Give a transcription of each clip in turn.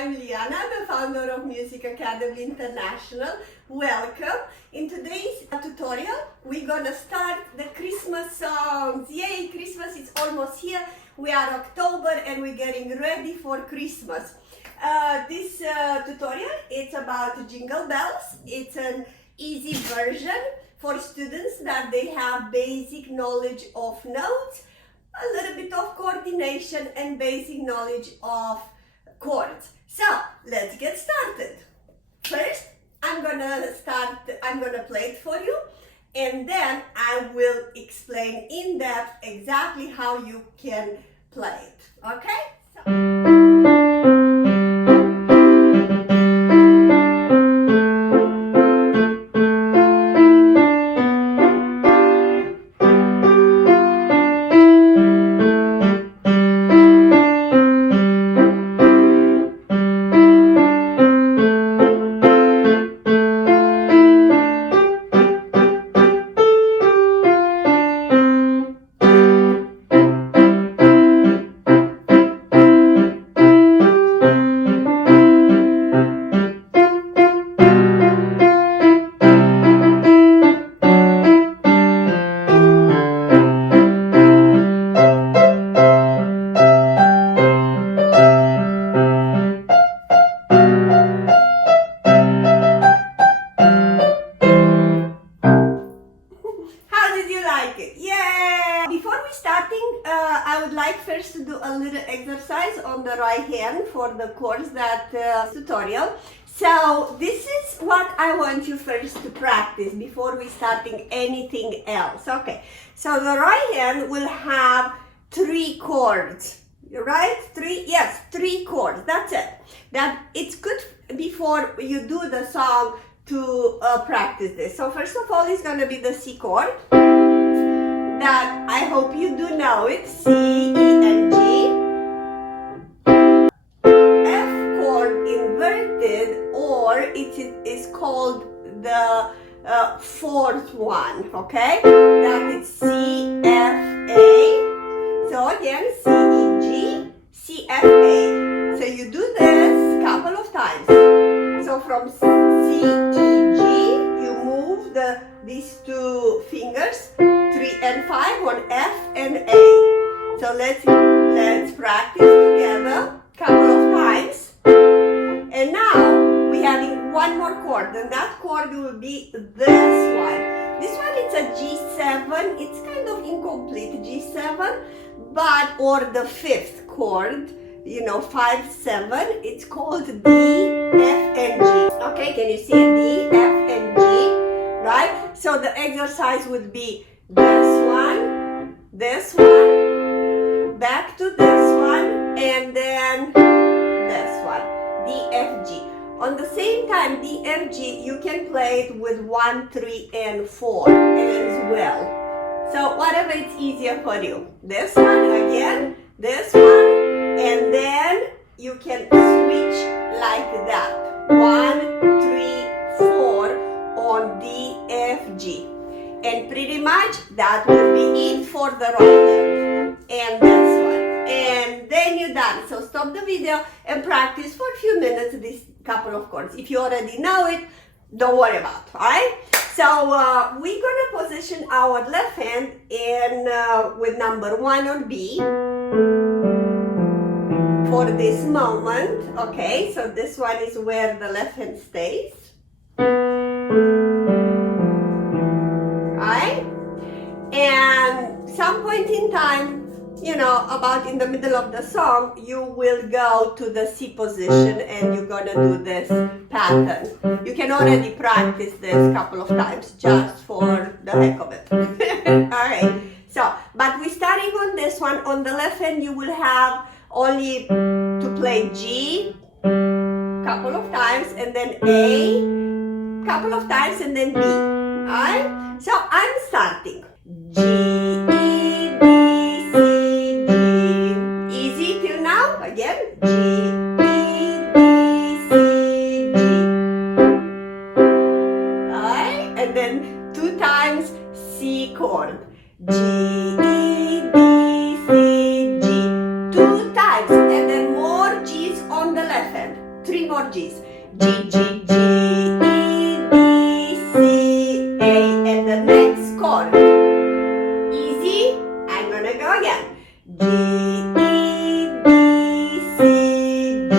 I'm Liana, the founder of Music Academy International. Welcome. In today's tutorial, we're gonna start the Christmas songs. Yay, Christmas is almost here. We are October and we're getting ready for Christmas. This tutorial, it's about Jingle Bells. It's an easy version for students that they have basic knowledge of notes, a little bit of coordination and basic knowledge of chords. So let's get started. First, I'm gonna play it for you, and then I will explain in depth exactly how you can play it. Okay? I would like first to do a little exercise on the right hand for the chords that tutorial. So this is what I want you first to practice before we starting anything else. Okay, so the right hand will have 3 chords, right? 3, yes, 3 chords, that's it. That it's good before you do the song to practice this. So first of all, it's gonna be the C chord. That I hope you do know it, C, E, and G. F chord inverted, or it is called the 4th one, okay? That is C, F, A. So again, C, E, G, C, F, A. So you do this couple of times. So from C, E, G, you move these 2 fingers, 3 and 5 on F and A. So let's practice together a couple of times. And now we're having one more chord, and that chord will be this one. This one is a G7. It's kind of incomplete G7, but or the 5th chord, you know, 5, 7. It's called D, F, and G. Okay, can you see D, F, and G? Right? So the exercise would be this one, back to this one, and then this one, D, F, G. On the same time, D, F, G, you can play it with 1, 3, and 4 as well. So whatever it's easier for you. This one again, this one, and then you can switch like that. 1, 3, 4 on D, F, G. And pretty much that will be it for the right hand. And this one. And then you're done. So stop the video and practice for a few minutes these couple of chords. If you already know it, don't worry about it, alright? So we're gonna position our left hand in with number 1 on B for this moment. Okay, so this one is where the left hand stays. Right? And some point in time, you know, about in the middle of the song, you will go to the C position and you're gonna do this pattern. You can already practice this a couple of times just for the heck of it. Alright, so, but we're starting on this one. On the left hand, you will have only to play G couple of times, and then A couple of times, and then B. Alright? So I'm starting. G, E, B, C, G. Easy till now. Again. G, E, B, C, G. Alright? And then 2 times C chord. G, E, B, C, G. 2 times. And then more G's on the left hand. 3 more G's. G, G, G, E, D, C, A, and the next chord. Easy. I'm gonna go again. G, E, D, C, G.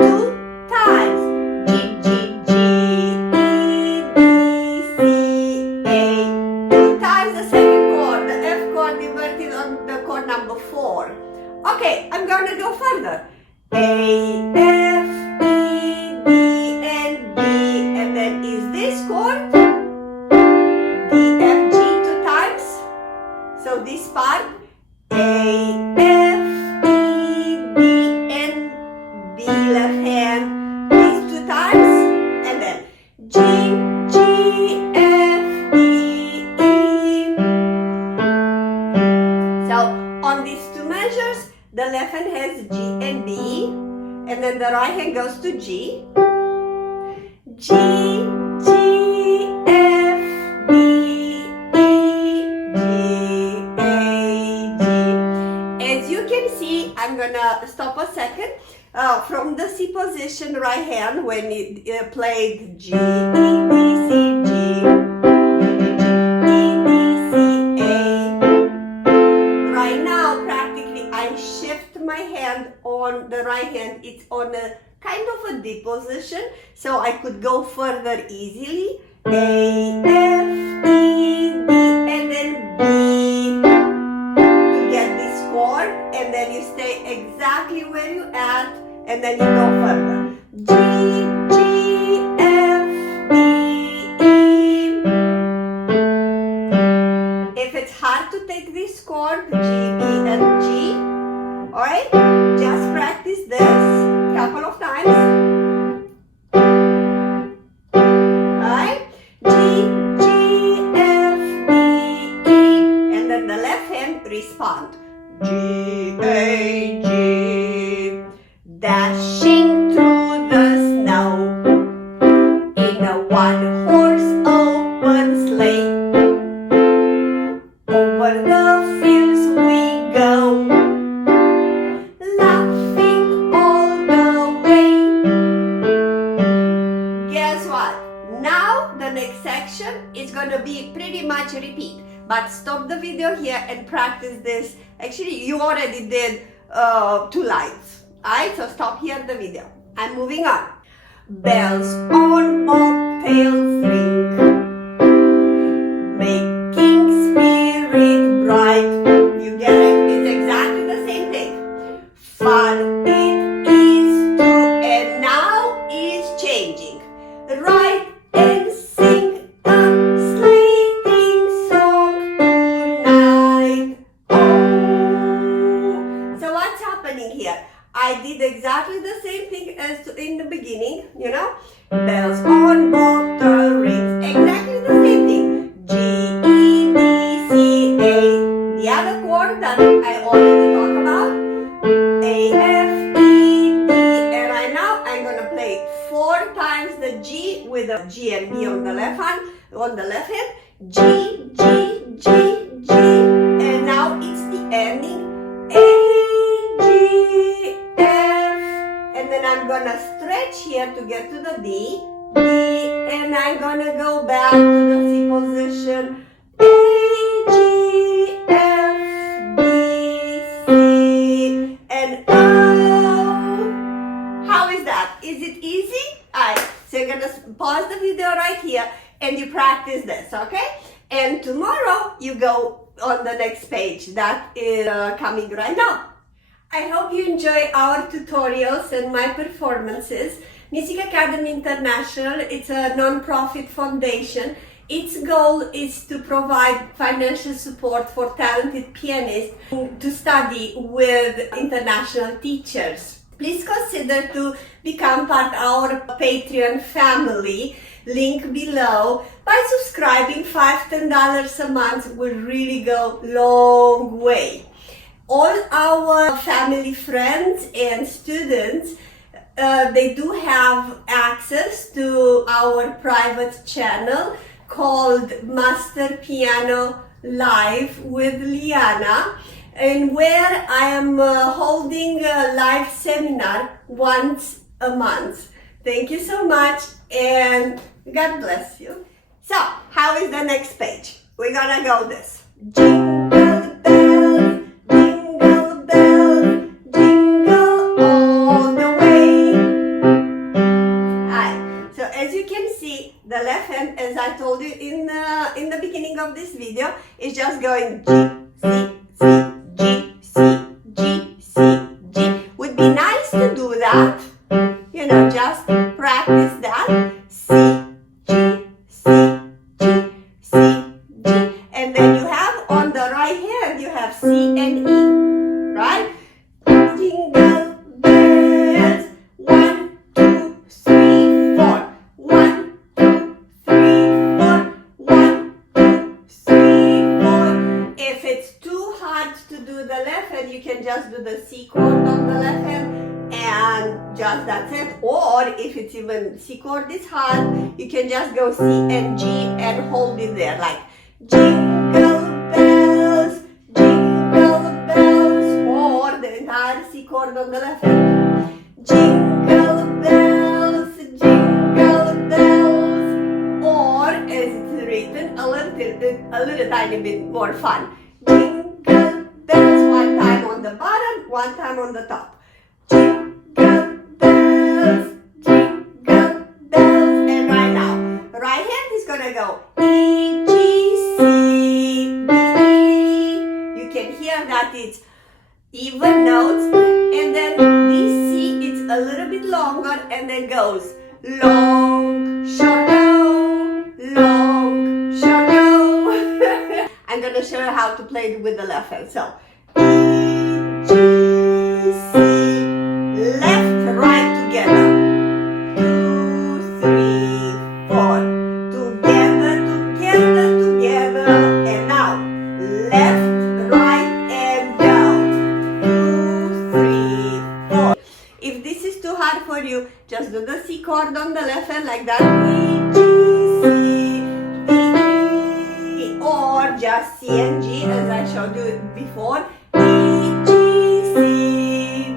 2 times. G, G, G, E, D, C, A. 2 times the second chord, the F chord inverted on the chord number 4. Okay, I'm gonna go further. A, F, E, D, and B, and then is this chord D, F, G 2 times. So this part A, F, E, D, and B left hand these 2 times, and then G, G, F, E, E. So on these 2 measures, the left hand has G and B, and then the right hand goes to G. G, G, F, B, E, G, A, G. As you can see, I'm gonna stop a second. From the C position, right hand, when it played G, E, D, C, G, E, D, C, A. Right now, practically, I shift my hand on the right hand. It's on a kind of a D position, so I could go further easily. A, F, E, D, and then B to get this chord, and then you stay exactly where you at, and then you go further. G, G, F, B, E. If it's hard to take this chord, G, B, and G, alright, just practice this a couple of times. Alright, G, G, F, B, E, and then the left hand respond. G, A, G, dashing through the snow in a 1-horse open sleigh. Over the fields we go, laughing all the way. Guess what? Now the next section is going to be pretty much a repeat. But stop the video here and practice this. Actually, you already did 2 lines. Alright, so stop here the video. I'm moving on. Bells on bobtails ring, making spirit bright. You get it? It's exactly the same thing. Fun it is to, and now it's changing. Write and sing a sleighing song tonight. Oh. So what's happening here? I did exactly the same thing as in the beginning, you know. Bells on bobtail rings. Exactly the same thing. G, E, D, C, A. The other chord that I already talked about. A, F, E, D. And right now I'm going to play 4 times the G with the G and B on the left hand. On the left hand. G, G, G, G. And now it's the ending. A, G, F, and then I'm gonna stretch here to get to the D, D, and I'm gonna go back to the C position. A, G, F, B, C, and O. How is that? Is it easy? Alright, so you're gonna pause the video right here and you practice this, okay? And tomorrow you go on the next page that is coming right now. I hope you enjoy our tutorials and my performances. Music Academy International, it's a non-profit foundation. Its goal is to provide financial support for talented pianists to study with international teachers. Please consider to become part of our Patreon family. Link below. By subscribing, $5-10 a month will really go long way. All our family friends and students, they do have access to our private channel called Master Piano Live with Liana, and where I am holding a live seminar once a month. Thank you so much, and God bless you. So, how is the next page? We're gonna go this. Jingle bells, jingle bells, jingle all the way. Alright, so as you can see, the left hand, as I told you in the beginning of this video, is just going G, C, G, C, G, C, G. Would be nice to do that. You know, just practice that. C, G, C, G, C, G. And then you have on the right hand, you have C and E, right? Jingle bells, 1, 2, 3, 4. 1, 2, 3, 4. 1, 2, 3, 4. If it's too hard to do the left hand, you can just do the C chord on the left hand. And just that's it. Or if it's even C chord is hard, you can just go C and G and hold it there, like jingle bells, or the entire C chord on the left hand. Jingle bells, or as it's written, a little tiny bit more fun. Jingle bells, one time on the bottom, one time on the top. Jingle bells, and right now, right hand is gonna go E, G, C, D, E. You can hear that it's even notes, and then this C, it's a little bit longer, and then goes long, short, long, short. I'm gonna show you how to play it with the left hand. So E, G, C. Left, right together. 2, 3, 4. Together, and now left, right, and down. 2, 3, 4. If this is too hard for you, just do the C chord on the left hand like that. E, G, C, D, E, or just C and G as I showed you before. E, G, C,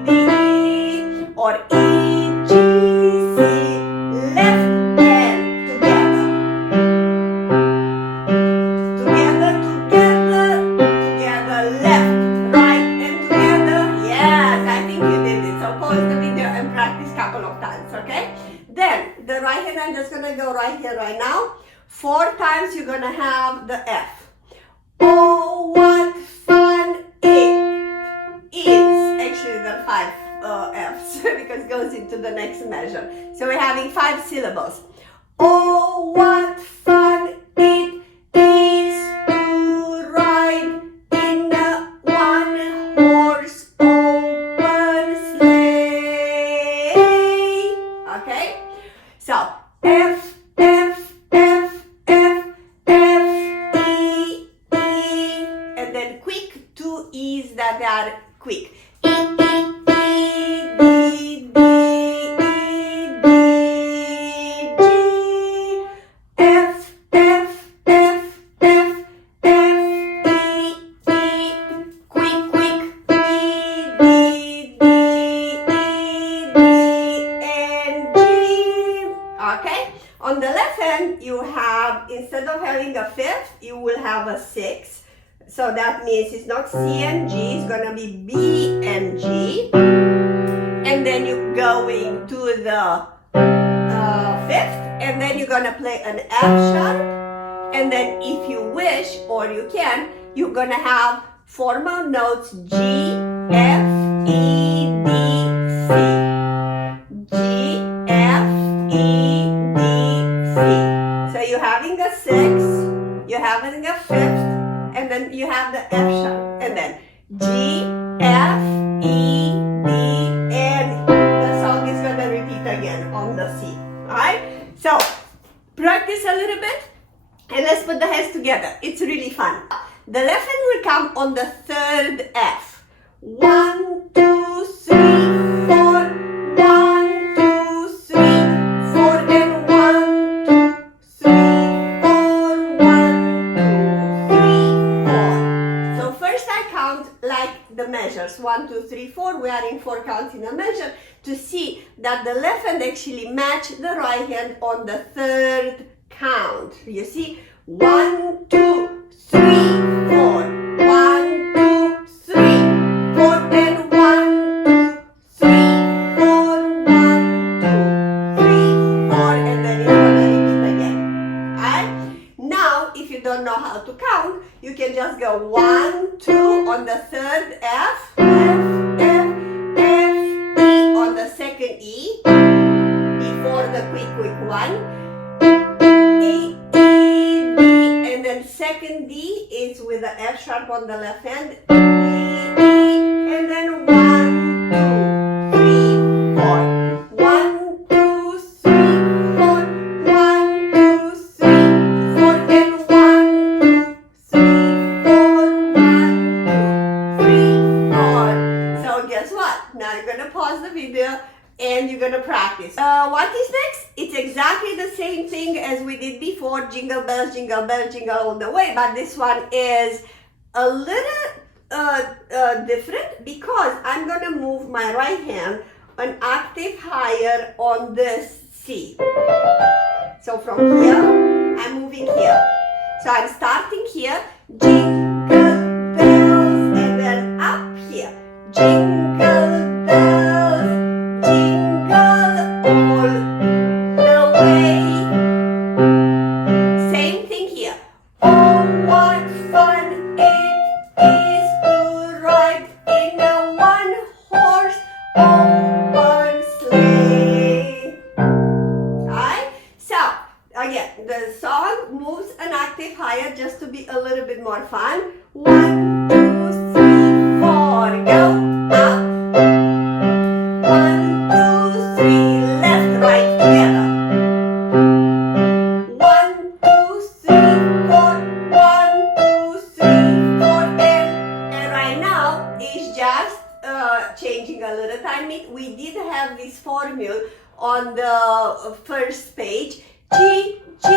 D, E, or E, G, C, left and together. Together, left, right, and together. Yes, I think you did it. So pause the video and practice a couple of times, okay? Then, the right hand, I'm just gonna go right here, right now. 4 times you're gonna have the F. Oh, what fun it is. Actually, there are 5 F's because it goes into the next measure. So we're having 5 syllables. Oh, what fun it is to ride in a 1-horse open sleigh. Okay? So, F, F, F, F, F, E, E, and then quick 2 E's that are quick. E, E, E, D, D, E, D, G, F, F, F, F, F, E, E, quick, quick, D, D, D, E, D, and G. Okay? On the left hand, you have, instead of having a 5th, you will have a 6. So that means it's not C and G, it's gonna be B and G. And then you're going to the 5th, and then you're gonna play an F sharp. And then if you wish, or you can, you're gonna have 4 more notes, G, F, E, D, C. G, F, E, D, C. So you're having a 6, you're having a 5th, and then you have the F sharp, and then G, F, E, D, and the song is gonna repeat again on the C. Alright? So practice a little bit, and let's put the hands together. It's really fun. The left hand will come on the 3rd F. 1, 2, 3, 4. 1, 2, 3, 4, and 1, 2, 3, 4. 1, 2, 3, 4. So first I count like the measures. 1, 2, 3, 4. We are in 4 counts in a measure to see that the left hand actually match the right hand on the third count. You see, 1, 2, 3, 4. 1, 2, 3, 4. Then 1, 2, 3, 4. 1, 2, 3, 4. And then you're gonna repeat again. Alright? Now, if you don't know how to count, you can just go 1, 2 on the third F, F, F, F, E on the second E, before the quick one. E, E, D, and then second D is with the F sharp on the left hand. E, E, and then 1, 2, 3, 4. 1, 2, 3, 4. 1, 2, 3, 4. And 1, 2, 3, 4. 1, 2, 3, 4. So guess what? Now you're gonna pause the video and you're gonna practice. What is next? It's exactly the same thing as we did before. Jingle bells, jingle all the way. But this one is a little different because I'm gonna move my right hand an octave higher on this C. So from here, I'm moving here. So I'm starting here, jingle bells, and then up here, jingle bells, jingle all the way. Same thing here. Oh, what fun it is to ride in a one-horse open sleigh. Alright? So, again, the song moves an octave higher just to be a little bit more fun. 1, 2, 3, 4, go up. 1, 2, 3, left, right, together. 1, 2, 3, 4. 1, 2, 3, 4. And right now is just changing a little timing. We did have this formula on the first page. G, G,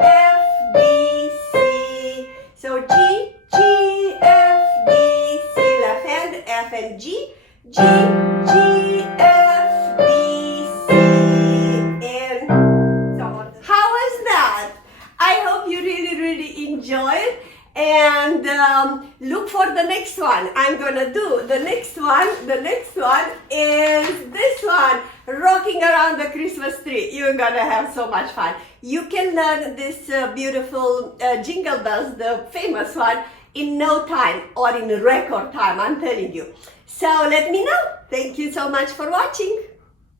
F, D, C. So G, G, F, D, C, left hand, F and G. G, G, F, D, C. And so on. How was that? I hope you really enjoyed. And look for the next one. I'm gonna do the next one. The next one is this one, rocking around the Christmas tree. You're gonna have so much fun. You can learn this beautiful Jingle Bells, the famous one, in no time or in record time, I'm telling you. So let me know. Thank you so much for watching.